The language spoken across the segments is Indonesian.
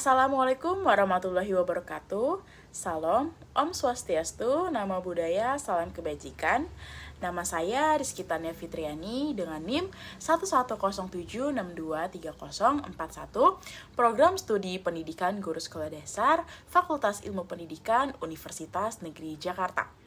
Assalamualaikum warahmatullahi wabarakatuh. Salam, Om Swastiastu, Namo Buddhaya, Salam Kebajikan. Nama saya Rizky Tania Fitriani dengan NIM 1107623041, Program Studi Pendidikan Guru Sekolah Dasar, Fakultas Ilmu Pendidikan, Universitas Negeri Jakarta.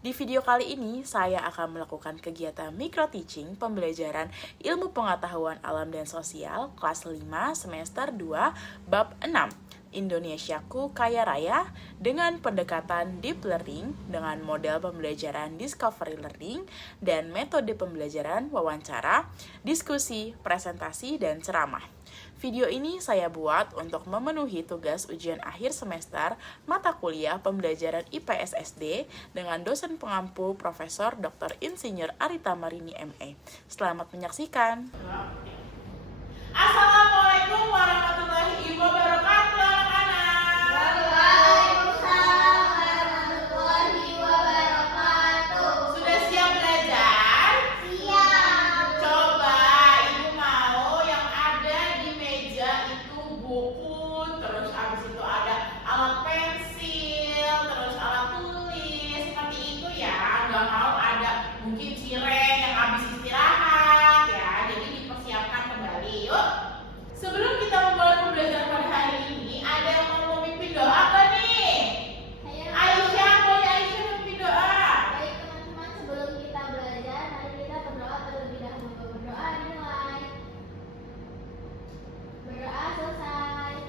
Di video kali ini, saya akan melakukan kegiatan micro-teaching pembelajaran ilmu pengetahuan alam dan sosial kelas 5 semester 2 bab 6 Indonesiaku Kaya Raya dengan pendekatan deep learning dengan model pembelajaran discovery learning dan metode pembelajaran wawancara, diskusi, presentasi, dan ceramah. Video ini saya buat untuk memenuhi tugas ujian akhir semester mata kuliah pembelajaran IPS SD dengan dosen pengampu Profesor Dr. Insinyur Arita Marini MA. Selamat menyaksikan. Assalamualaikum warahmatullahi wabarakatuh, anak-anak. Waalaikumsalam warahmatullahi wabarakatuh. Sudah siap belajar? Siap. Coba ibu mau yang ada di meja itu buku, terus habis itu ada alat pensil, terus alat tulis, seperti itu ya. Nggak mau ada mungkin cireng yang habis istirahat ya. Jadi dipersiapkan kembali. Yuk. Sebelum kita memulai pembelajaran pada hari ini, ada yang mau memimpin doa nggak nih? Aisyah, boleh Aisyah memimpin doa? Baik teman-teman, sebelum kita belajar, mari kita berdoa terlebih dahulu. Berdoa dimulai. Berdoa selesai.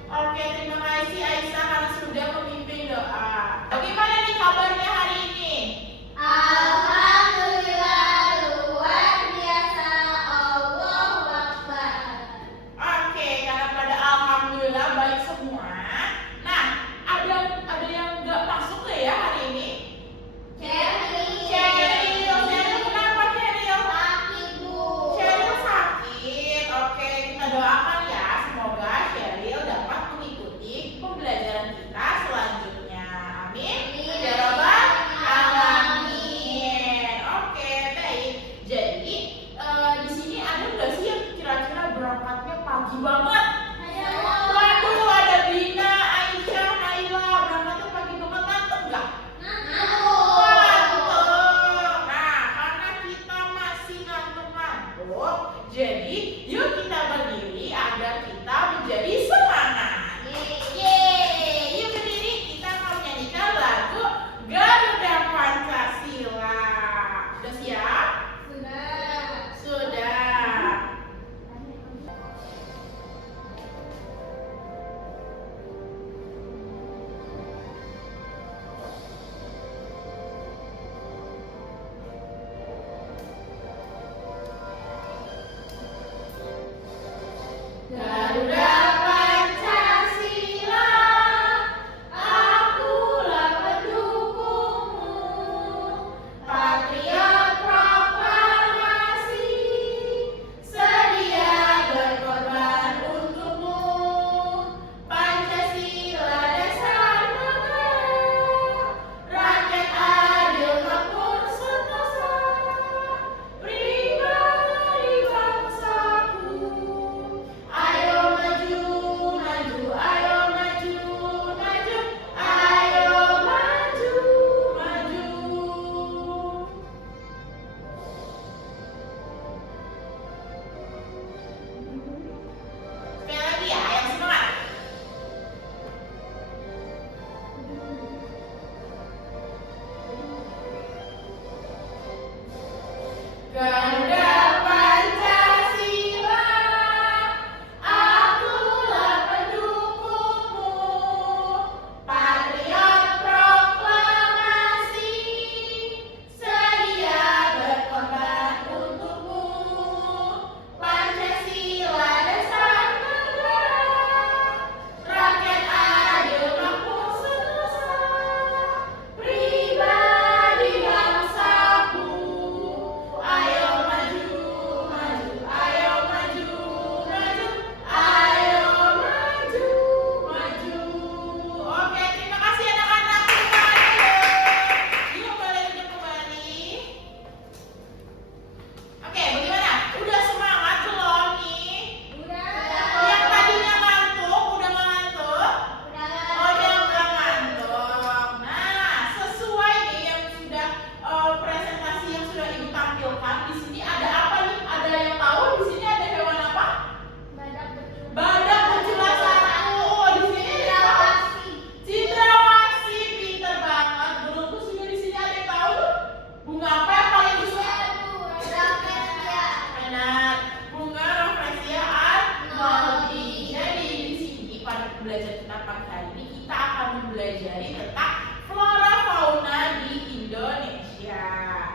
mata belajar kita pagi hari ini kita akan mempelajari tentang flora fauna di Indonesia.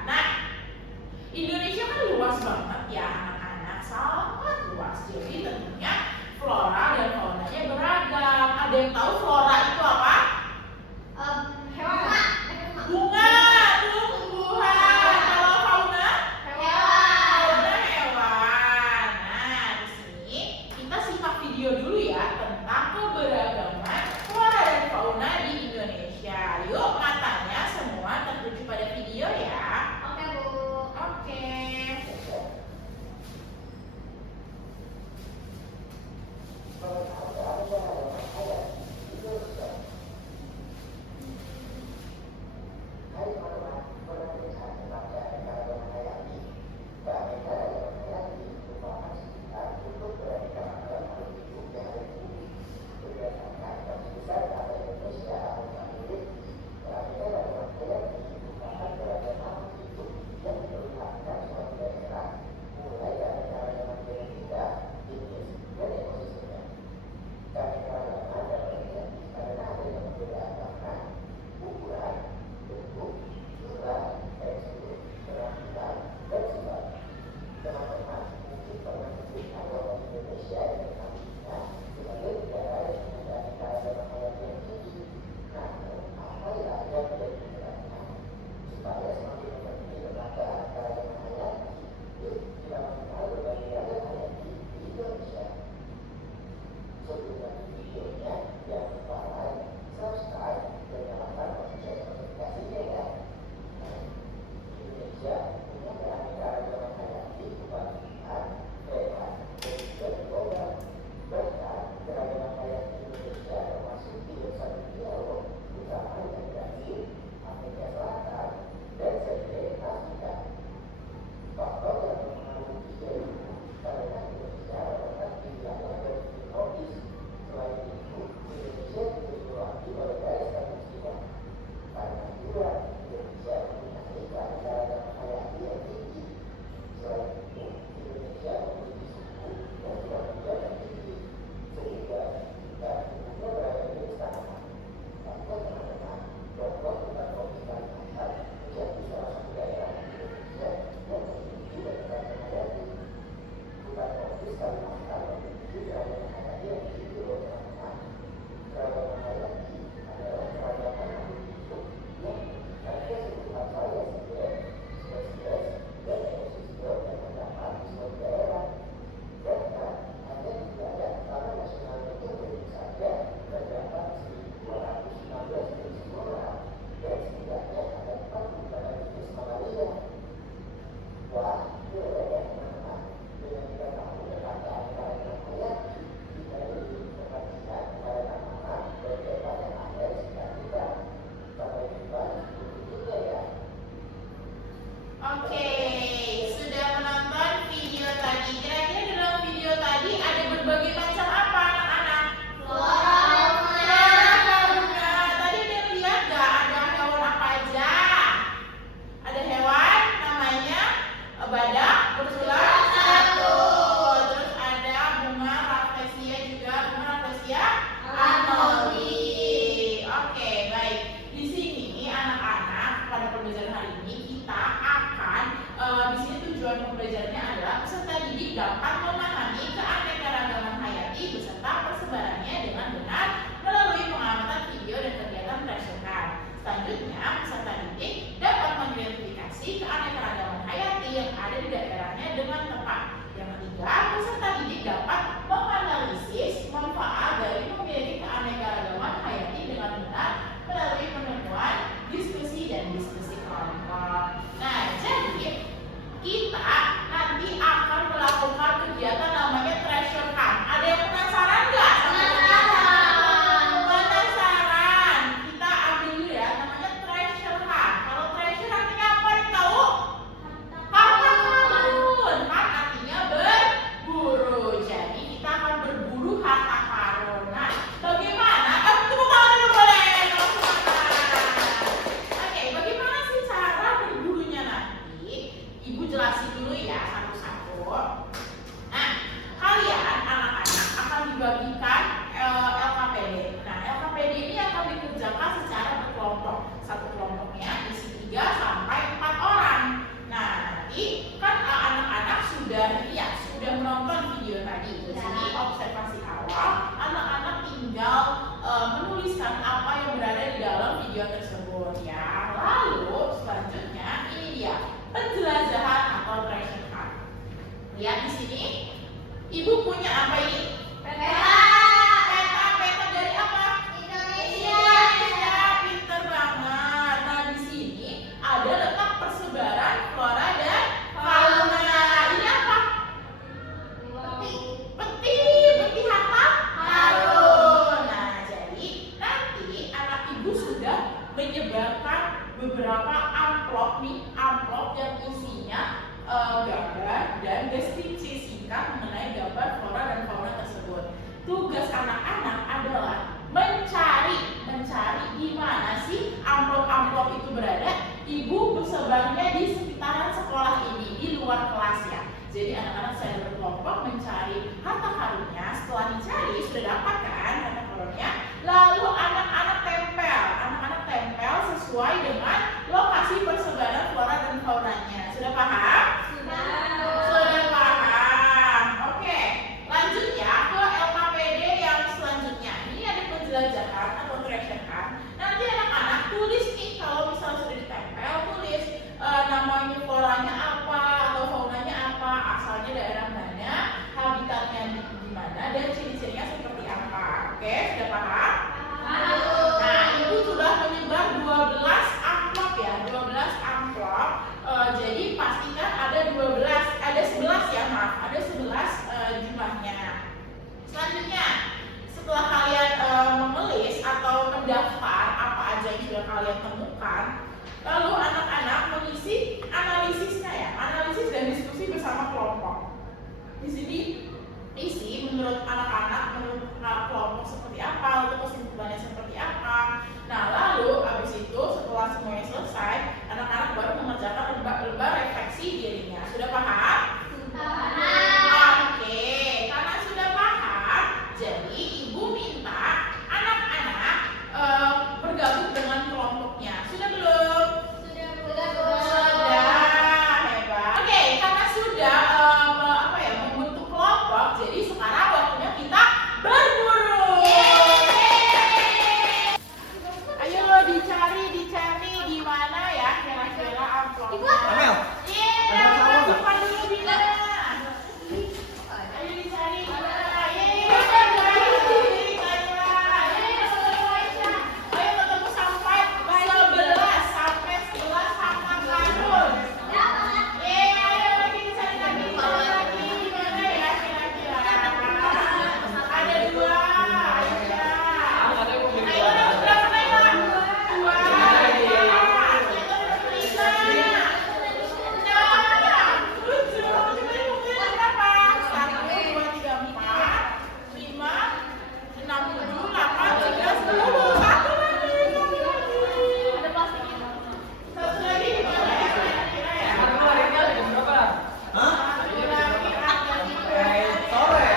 Nah, Indonesia kan luas banget ya anak-anak, sangat luas. Jadi tentunya flora dan faunanya beragam. Ada yang tahu flora itu apa? Hewan. Bunga, tumbuhan. Kalau fauna? Fauna hewan. Nah, di sini kita simak video dulu ya tentang keberagaman flora dan fauna di Indonesia. Yuk, matanya semua tertuju pada video ya. Oke, Bu. Oke. Apa ini? Peta. Peta dari apa? Indonesia. Indonesia, pinter banget. Nah, di sini ada letak persebaran flora dan fauna. Ini apa? Peti harta karun. Nah, jadi nanti anak ibu sudah menyebarkan beberapa amplop yang isinya gambar dan deskripsi singkat mengenai gambar flora dan fauna tersebut. Tugas anak-anak adalah mencari di mana sih amplop-amplop itu berada. Ibu bersebarnya di sekitaran sekolah ini, di luar kelas ya. Jadi anak-anak saya berkelompok mencari harta karunnya. Setelah dicari sudah dapat kan harta karunnya. Lalu anak-anak tempel sesuai dengan lokasi persebaran flora dan faunanya. Sudah paham? Sudah paham. Oke, lanjut ya ke LKPD yang selanjutnya. Ini ada penjelajahan atau treasure card. Nanti anak-anak tulis nih, kalau misalnya sudah ditempel, tulis namanya floranya apa atau faunanya apa, asalnya daerah mana, habitatnya di mana, dan ciri-cirinya seperti apa. Oke, sudah paham? Nah, ibu sudah menyebar 12 amplop ya, 12 amplop. Jadi pastikan ada 11 ya, maaf, ada 11 jumlahnya. Selanjutnya, setelah kalian menulis atau mendaftar apa aja yang sudah kalian temukan, lalu anak-anak mengisi analisisnya ya, analisis dan diskusi bersama kelompok. Di sini isi menurut anak-anak, menurut kelompok seperti apa, lalu kesimpulannya seperti apa. Nah, lalu habis itu setelah semuanya selesai, anak-anak baru mengerjakan lomba refleksi dirinya. Sudah paham? Oke, karena sudah paham, jadi ibu minta anak-anak bergabung dengan kelompoknya. Sudah belum? Sudah, hebat. Oke, karena sudah membentuk kelompok, jadi sekarang waktunya kita berburu. Ayo dicari di mana ya kira-kira amplopnya. Amel, ada sawo nggak? Depan dulu di mana? Ayo dicari di mana? Ayo ketemu sampai 11 sama karun. Ayo lagi dicari lagi di mana ya kira-kira? Ada 2. Aisyah. Ayo berapa Naila? 2. Hah? Sore.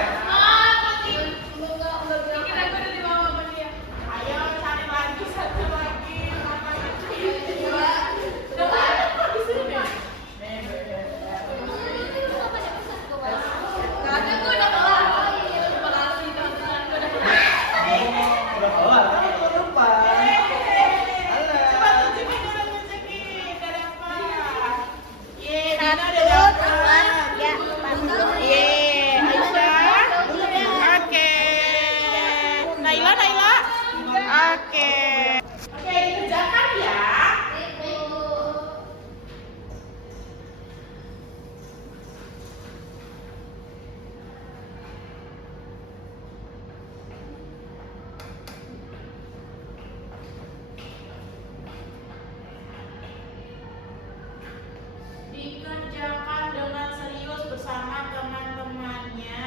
Ayo cari lagi, satu lagi, mana kecil. Udah ada kok di sini. Udah keluar, kan keluar depan. Coba tunjukin dulu, tunjukin. Ada apa? Dina udah dapat. Aisyah. Oke. Naila. Oke. Oke, dikerjakan ya. Dikerjakan dengan serius bersama teman-temannya.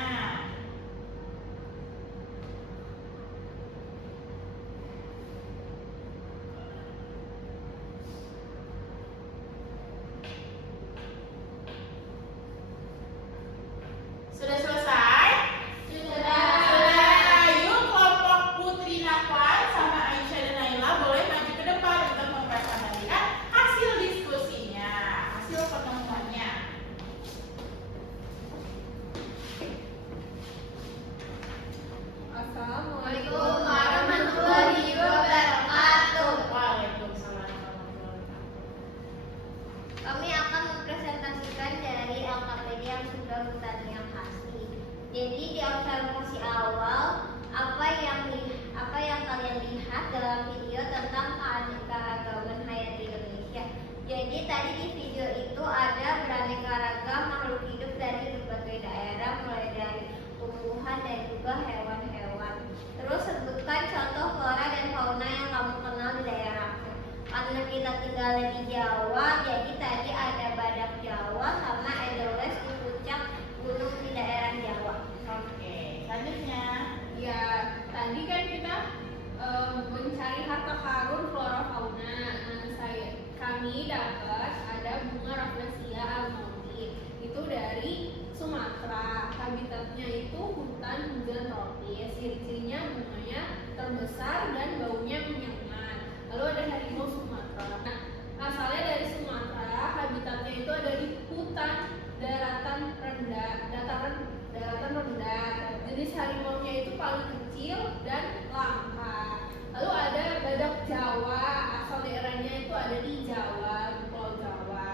ini dapat ada bunga Rafflesia almondii. Itu dari Sumatera. Habitatnya itu hutan hujan tropis. Ciri-cirinya bunganya terbesar dan baunya menyengat. Lalu ada harimau Sumatera. Nah, asalnya dari Sumatera, habitatnya itu ada di hutan daratan rendah, daratan rendah. Jenis harimaunya itu paling kecil dan langka. Lalu ada badak Jawa, asal daerahnya itu ada di Jawa, di Pulau Jawa.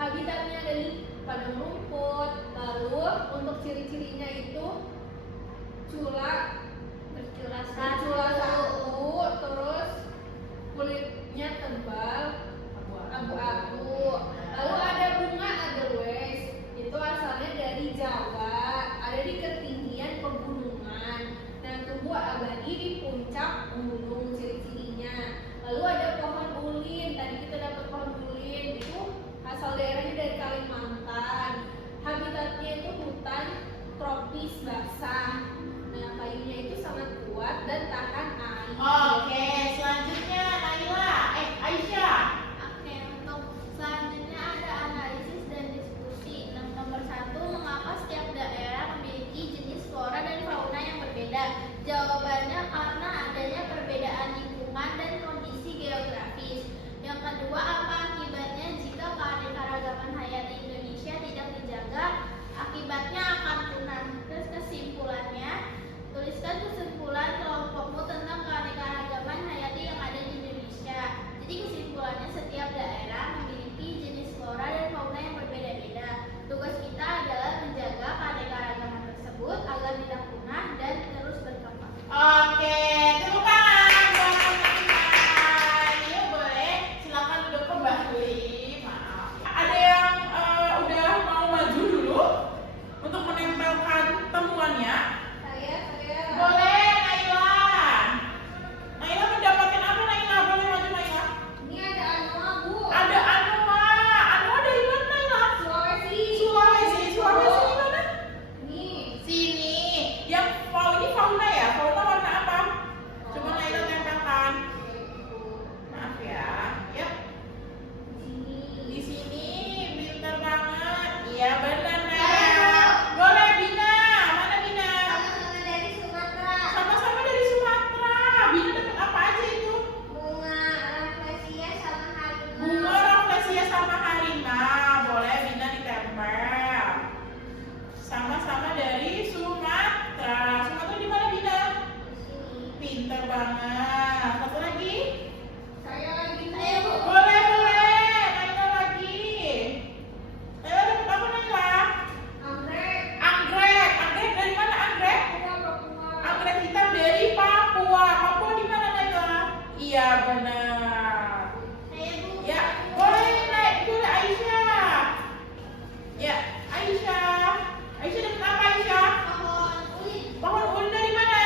Habitatnya ada di padang rumput. Lalu untuk ciri-cirinya itu bercula satu, terus kulitnya tebal, abu-abu. Lalu ada bunga edelweiss, itu asalnya dari Jawa, ada di ketinggian pegunungan. Nah, tumbuh abadi di puncak gunung ciri-cirinya. Lalu ada pohon ulin, tadi kita dapat pohon ulin, itu asal daerahnya dari Kalimantan. Habitatnya itu hutan tropis basah. Nah, kayunya itu sangat kuat dan tahan air. Oke, selanjutnya Naila, Aisyah. Oke, untuk selanjutnya ada analisis dan diskusi. Nomor 1, mengapa setiap daerah memiliki jenis flora dan fauna yang berbeda? Jawabannya karena adanya perbedaan lingkungan dan kondisi geografis. Yang kedua, apa akibatnya jika keanekaragaman hayati Indonesia tidak dijaga? Akibatnya akan punah. Terus kesimpulannya, tuliskan kesimpulan kelompokmu tentang keanekaragaman hayati yang ada di Indonesia. Jadi kesimpulannya, setiap daerah memiliki jenis flora dan fauna yang berbeda-beda. Tugas kita adalah menjaga keanekaragaman tersebut agar tidak punah dan terus berkembang. Oke, tepuk tangan buat teman-teman. Yuk boleh, silakan duduk kembali. Maaf. Ada yang udah mau maju dulu untuk menempelkan temuannya? Saya Boleh, Naila. Naila mendapatkan apa, Naila? Boleh maju, Naila. ini ada anoa, Bu. Ada Anoa. Anoa dari mana, Naila? Sulawesi. Sulawesi di mana? Ini Sini. Yang ini fauna ya? Fauna warna apa? Coba Naila tempelkan. Maaf ya. Yuk. Di sini pintar banget. Iya benar Naila. Boleh Bina. Mana Bina? sama-sama dari Sumatera. Sama-sama dari Sumatera. Bina dapat apa aja itu? Bunga Rafflesia sama harimau. Bunga Rafflesia sama harimau. Boleh Bina ditempel. Sama-sama dari Sumatera. Sumatera di mana Bina? Sini. Pintar banget. Satu lagi. Saya lagi Boleh, boleh. Naila lagi. Naila dapat apa Naila? anggrek. Anggrek. Anggrek dari mana anggrek? Anggrek hitam dari Papua. Papua di mana Naila? Iya benar. Saya Bu. Ya, boleh naik dulu Aisyah. Ya, Aisyah. Aisyah dapat apa Aisyah? Pohon ulin. Pohon ulin dari mana?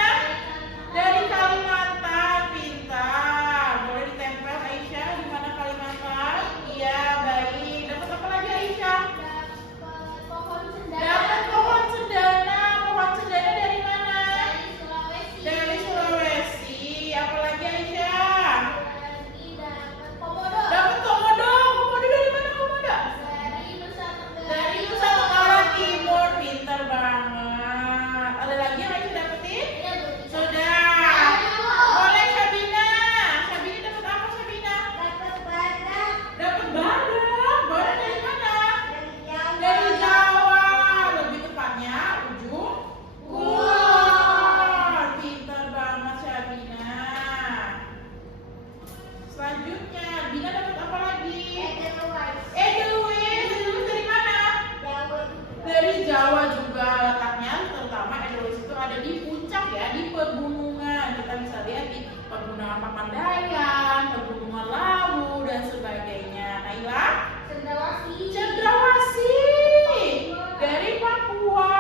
Dari Kalimantan. Pintar. Boleh ditempel Aisyah di mana Kalimantan? Iya, baik. Dapat apa lagi Aisyah? Dapat pohon cendana. Dapat pohon cendana. Pohon cendana dari mana? Dari Sulawesi. Dari Sulawesi. Apa lagi Aisyah? Lagi dapat komodo. Dapat komodo. Komodo dari mana komodo? Dari Nusa Tenggara. Dari Nusa Tenggara Timur. Pintar banget. Ada lagi yang Aisyah dapetin? Iya, Bu. Sudah. Boleh Sabina. Sabina dapat apa Sabina? Dapat badak. Dapat badak. Badak dari mana? Dari Jawa. Dari Jawa. Lebih tepatnya ujung kulon. Pintar banget Sabina. Selanjutnya, Bina dapat apa lagi? Edelweiss. Edelweiss. Edelweiss dari mana? Jawa. Dari Jawa juga. Letaknya terutama Edelweiss itu ada di puncak ya, di pegunungan. Kita bisa lihat di pegunungan Papandayan, pegunungan Lawu dan sebagainya. Naila? Cendrawasih. Cendrawasih dari Papua.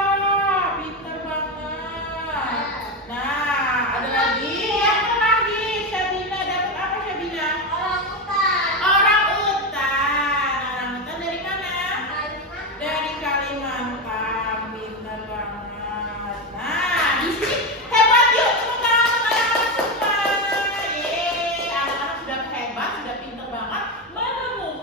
Pintar banget. Nah, ada lagi yang terakhir. Sabina dapat apa Sabina? Orangutan. Orang utan. Orang utan dari mana? Kalimantan. Dari Kalimantan. Pintar banget. Nah, di sini hebat yuk semua anak-anak semua. Anak-anak sudah hebat, sudah pintar banget menemukan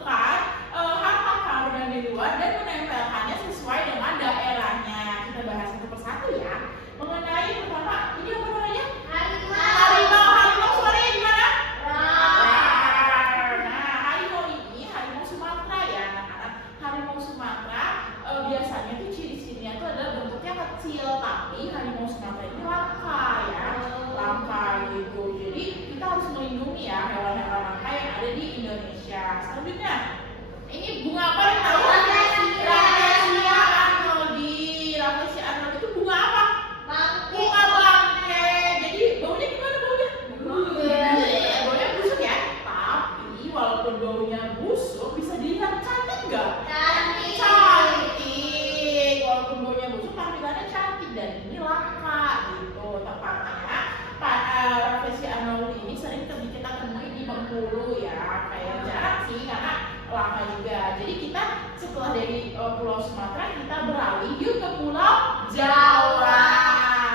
sering kita temui di Bengkulu ya, kayak jarang sih karena lama juga. Jadi kita setelah dari Pulau Sumatera kita beralih yuk ke Pulau Jawa.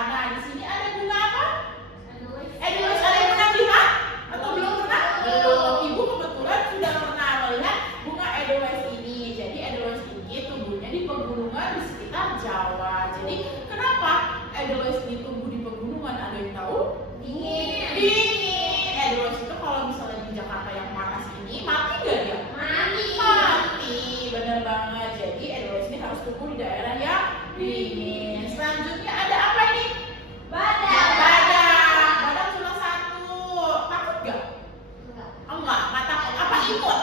Nah di sini ada bunga apa? Edelweiss, ada yang pernah lihat atau belum pernah? Belum. Ibu kebetulan sudah pernah melihat bunga Edelweiss ini. Jadi Edelweiss ini tumbuhnya di pegunungan di sekitar Jawa. Jadi kenapa Edelweiss ini tumbuh di pegunungan? Ada yang tahu? Dingin. Edelweiss itu kalau misalnya di Jakarta yang panas ini mati nggak dia? Mati. Bener banget. Jadi Edelweiss ini harus tumbuh di daerah yang dingin. Selanjutnya ada apa ini? Badak. Badak cuma satu. Takut nggak? Enggak takut. Apa imut?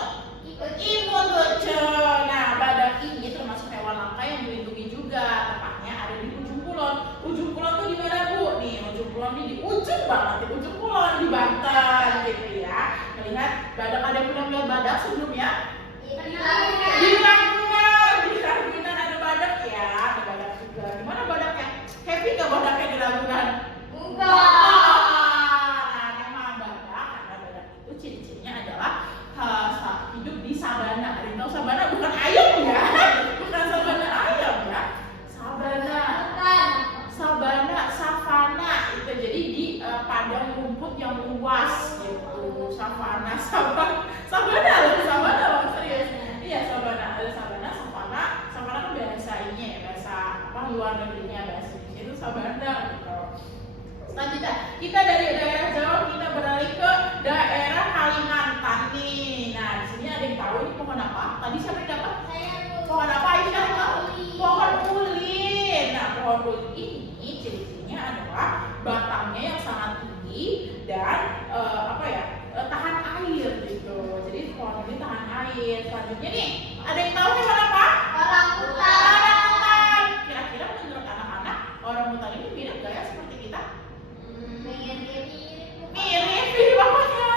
Imut betul. Nah, badak ini termasuk hewan langka yang dilindungi juga. Tepatnya ada di Ujung Kulon. Ujung Kulon tuh di mana, Bu? Nih, Ujung Kulon ini di ujung banget, di Ujung Kulon di Banten gitu ya. Melihat badak, ada yang pernah melihat badak sebelumnya? Di Ragunan ada badak ya, ada badak juga. Gimana badaknya? Happy nggak badaknya di Ragunan? Nah, memang badak, karena badak itu ciri-cirinya adalah hidup di sabana. Ada yang tahu sabana? Bukan ayam ya, bukan sabana ayam ya. Savana itu jadi di padang rumput yang luas gitu. Savana loh serius. Iya sabana, ada savana kan bahasa ini ya, bahasa apa luar negerinya, bahasa Indonesia itu sabana gitu. Selanjutnya kita dari daerah Jawa kita beralih ke daerah Kalimantan nih. Nah di sini ada yang tahu ini pohon apa? Tadi siapa yang dapat? Pohon apa Aisyah? Pohon ulin. Nah pohon ulin ini ciri-cirinya adalah batangnya yang sangat tinggi dan tahan air gitu. Jadi pohon ini tahan air. Selanjutnya nih ada yang tahu hewan apa? Orangutan. Kira-kira menurut anak-anak orangutan ini mirip gak ya seperti kita? Mirip pokoknya.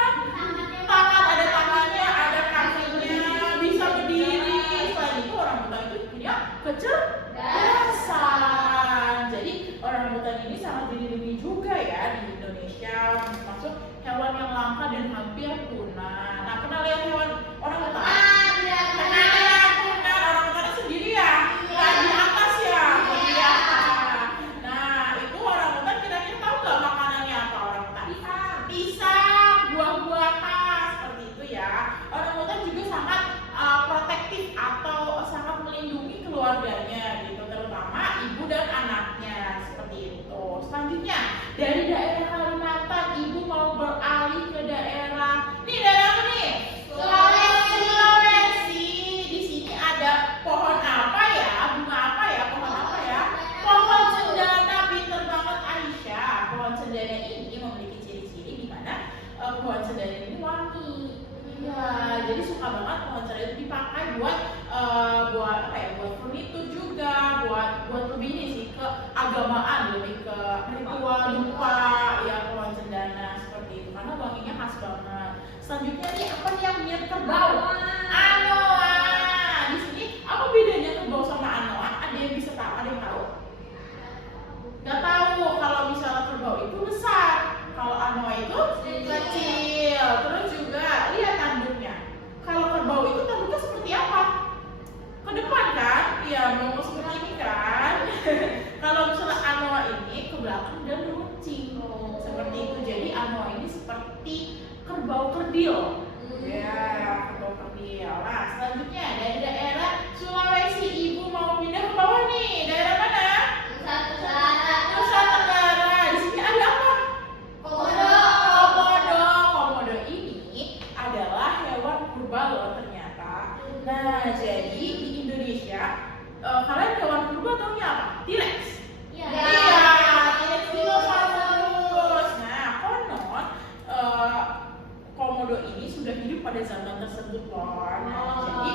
Ada tangannya, ada kakinya, bisa berdiri. Selain itu orangutan itu punya kecerdasan. Jadi orangutan ini sangat dilindungi juga ya di Indonesia, termasuk hewan yang langka dan hampir punah. Nah, pernah lihat hewan orangutan? Orangutan sendiri ya? Nggak di atas ya? Iya. Nah, itu orangutan kira-kira tahu nggak makanannya apa orangutan? Pisang, buah-buahan seperti itu ya. Orangutan juga sangat protektif atau sangat melindungi keluarganya gitu, terutama ibu dan anaknya seperti itu. Selanjutnya dari daerah Kalimantan ibu mau beralih ke daerah apa nih? Sulawesi. Di sini ada pohon apa ya? Bunga apa ya? Pohon apa ya? Pohon cendana. Pinter banget Aisyah. Pohon cendana ini memiliki ciri-ciri di mana pohon cendana ini wangi. Iya, jadi suka banget pohon cendana itu dipakai buat buat furnitur juga, buat lebih ini sih ke agamaan, lebih ke ritual dupa ya pohon cendana seperti itu karena wanginya khas banget. Selanjutnya nih apa nih yang mirip kerbau? Anoa. Di sini apa bedanya kerbau sama anoa? Ada yang bisa tahu? Ada yang tahu? Gak tahu. Kalau misalnya kerbau itu besar, kalau anoa itu kecil. Terus juga lihat tanduknya. Kalau kerbau itu tanduknya seperti apa? Ke depan kan? Iya, mau seperti ini kan? Kalau misalnya anoa ini ke belakang dan runcing seperti itu. Jadi anoa ini seperti kerbau kerdil. Ya, kerbau kerdil. Nah, selanjutnya dari daerah Sulawesi ibu mau pindah ke bawah nih. Daerah mana? Nusa Tenggara. Di sini ada apa? Komodo ini adalah hewan purba loh ternyata. Nah, jadi di Indonesia kalian hewan purba taunya apa? T-Rex. Iya, T-Rex dinosaurus. Nah, konon komodo ini sudah hidup pada zaman tersebut loh. Nah, jadi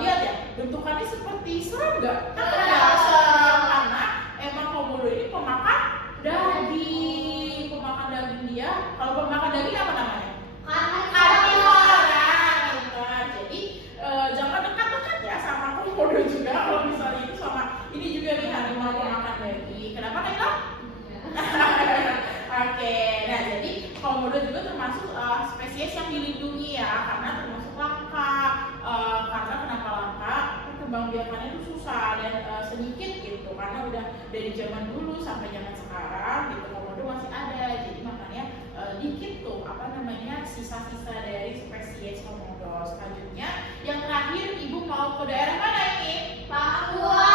lihat ya, bentukannya seperti serangga. Kan nggak serem karena emang komodo ini pemakan daging. Dia, kalau pemakan daging apa namanya? Karnivora. Jadi jangan dekat-dekat ya sama komodo juga. Kalau misalnya itu sama ini juga nih harimau pemakan daging. Kenapa Kak? Oke, nah jadi komodo juga termasuk spesies yang dilindungi ya, karena termasuk langka. Karena kenapa langka? Perkembangbiakannya itu susah dan sedikit gitu, karena udah dari zaman dulu sampai zaman sekarang gitu komodo masih ada, jadi makanya dikit tuh sisa-sisa dari spesies komodo. Selanjutnya yang terakhir, ibu mau ke daerah mana ini? Papua.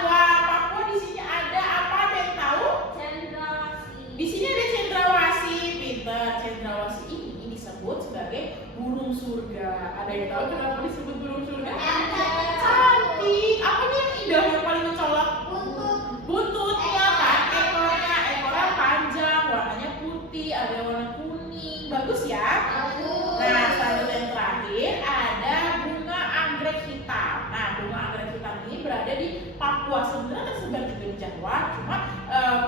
Papua di sini ada apa? Ada yang tahu? Cendrawasih. Di sini ada cendrawasih, pintar. Cendrawasih ini disebut sebagai burung surga. Ada yang tahu kenapa disebut burung surga? Cantik. Apa nih yang indah yang paling mencolok? Buntutnya kan, ekornya panjang, warnanya putih, ada warna kuning, bagus ya. Nah, selanjutnya yang terakhir ada bunga anggrek hitam. Nah, bunga anggrek hitam ini berada di Papua. Sebenarnya tersebar juga di Jawa, cuma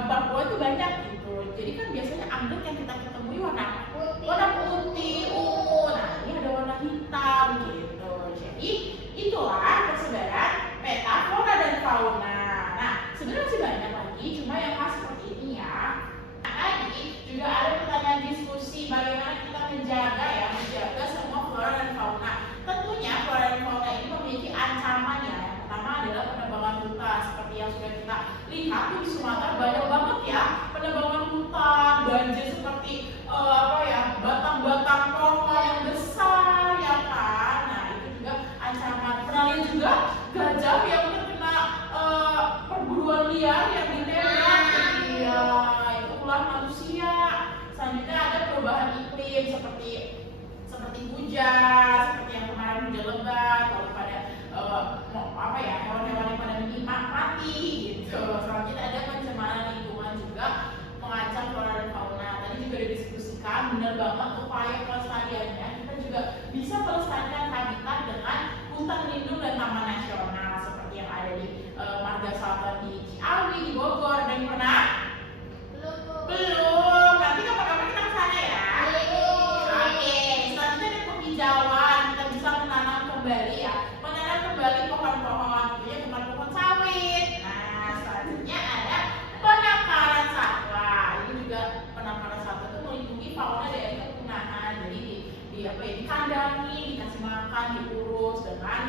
Papua itu banyak gitu. Jadi kan biasanya anggrek yang kita ketemui warna putih, ungu. Nah, ini ada warna hitam gitu. Jadi itulah persebaran peta flora dan fauna. Nah, sebenarnya masih banyak lagi, cuma yang khas seperti ini ya. Nah, tadi juga ada pertanyaan diskusi bagaimana kita menjaga semua flora dan fauna. Tentunya flora dan fauna ini memiliki ancaman ya. Yang pertama adalah penebangan hutan, seperti yang sudah kita lihat tuh di Sumatera banyak banget ya penebangan hutan, banjir seperti batang-batang pohon yang besar ya kan. Nah, itu juga ancaman. Pernah lihat juga gajah yang terkena perburuan liar yang ditembak. Iya, itu ulah manusia. Selanjutnya ada perubahan iklim seperti hujan, seperti yang kemarin hujan lebat, lalu pada hewan-hewan yang pada mati gitu. Selanjutnya ada pencemaran lingkungan juga mengancam flora dan fauna. Tadi juga didiskusikan, benar banget upaya pelestariannya. Kita juga bisa melestarikan habitat dengan hutan lindung dan taman nasional seperti yang ada di Marga Selatan di Ciawi, di Bogor. Dan pernah? Belum. Nanti kapan-kapan kita ke sana ya. Oke. Selanjutnya ada penghijauan. Kita bisa menanam kembali ya. Menanam kembali pohon-pohon, tentunya bukan pohon sawit. Nah, selanjutnya ada penangkaran satwa. Ini juga penangkaran satwa itu melindungi fauna dari kepunahan. Jadi dikandangi, dikasih makan, diurus dengan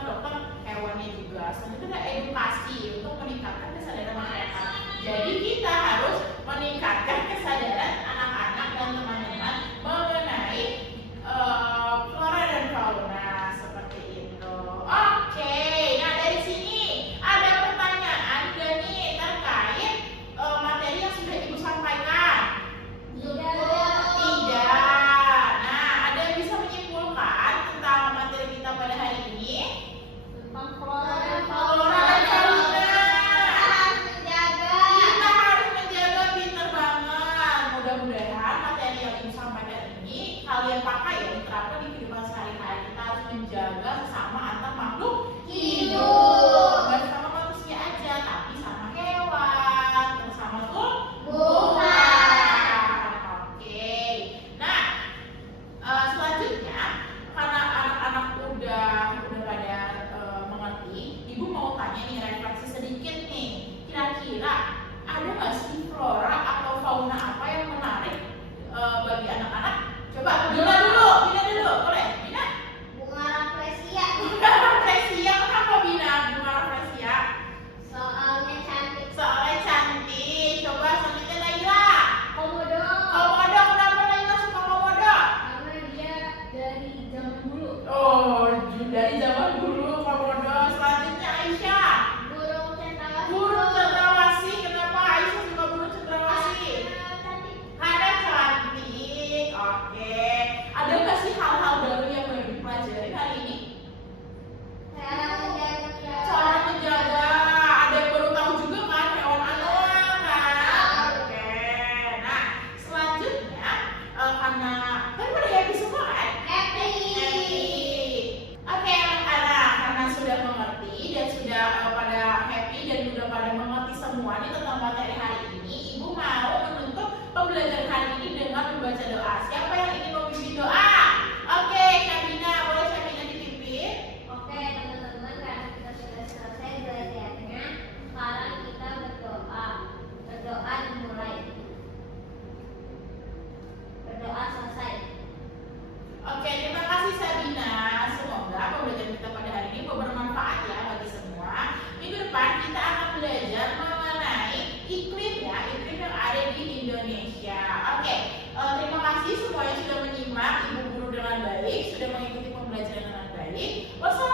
dokter hewannya juga. Selanjutnya ada edukasi untuk meningkatkan kesadaran masyarakat. Jadi kita harus meningkatkan kesadaran anak-anak dan teman-teman mengenai flora dan fauna seperti itu. Oke, nah dari sini ada pertanyaan gak nih terkait materi yang sudah ibu sampaikan? Tidak. Nah, ada yang bisa menyimpulkan tentang materi kita pada hari ini? Flora dan fauna. Kita harus menjaga, pintar banget. di Indonesia. Oke, terima kasih semuanya sudah menyimak Ibu Guru dengan baik, sudah mengikuti pembelajaran dengan baik. Wassalamualaikum